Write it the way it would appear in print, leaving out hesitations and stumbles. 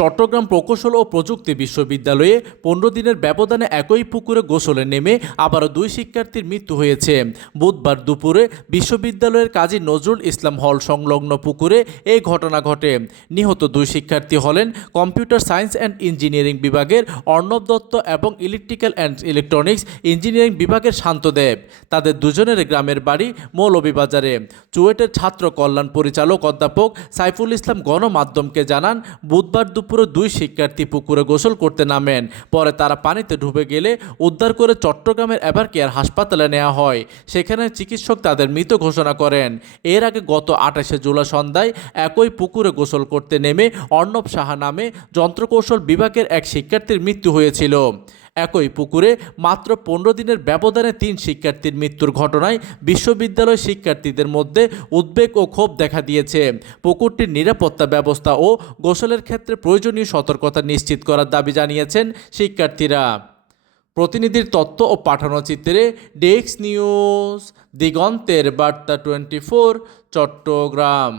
চট্টগ্রাম প্রকৌশল ও প্রযুক্তি বিশ্ববিদ্যালয়ে 15 দিনের ব্যবধানে একই পুকুরে গোসলে নেমে আবারও 2 শিক্ষার্থীর মৃত্যু হয়েছে। বুধবার দুপুরে বিশ্ববিদ্যালয়ের কাজী নজরুল ইসলাম হল সংলগ্ন পুকুরে এই ঘটনা ঘটে। নিহত 2 শিক্ষার্থী হলেন কম্পিউটার সায়েন্স অ্যান্ড ইঞ্জিনিয়ারিং বিভাগের অর্ণব দত্ত এবং ইলেকট্রিক্যাল অ্যান্ড ইলেকট্রনিক্স ইঞ্জিনিয়ারিং বিভাগের শান্তদেব। তাদের দুজনের গ্রামের বাড়ি মৌলভীবাজারে। চুয়েটের ছাত্র কল্যাণ পরিচালক অধ্যাপক সাইফুল ইসলাম গণমাধ্যমকে জানান, বুধবার দুপুরে 2 শিক্ষার্থী পুকুরে গোসল করতে নামেন। পরে তারা পানিতে ডুবে গেলে উদ্ধার করে চট্টগ্রামের এভারকেয়ার হাসপাতালে নেওয়া হয়। সেখানে চিকিৎসক তাদের মৃত ঘোষণা করেন। এর আগে গত 28শে জুলাই সন্ধ্যায় একই পুকুরে গোসল করতে নেমে অর্ণব সাহা নামে যন্ত্রকৌশল বিভাগের এক শিক্ষার্থীর মৃত্যু হয়েছিল। একই পুকুরে মাত্র 15 দিনের ব্যবধানে 3 শিক্ষার্থীর মৃত্যুর ঘটনায় বিশ্ববিদ্যালয় শিক্ষার্থীদের মধ্যে উদ্বেগ ও ক্ষোভ দেখা দিয়েছে। পুকুরটির নিরাপত্তা ব্যবস্থা ও গোসলের ক্ষেত্রে প্রয়োজনীয় সতর্কতা নিশ্চিত করার দাবি জানিয়েছেন শিক্ষার্থীরা। প্রতিনিধির তথ্য ও পাঠানো চিত্রে ডেস্ক নিউজ, দিগন্তের বার্তা 24, চট্টগ্রাম।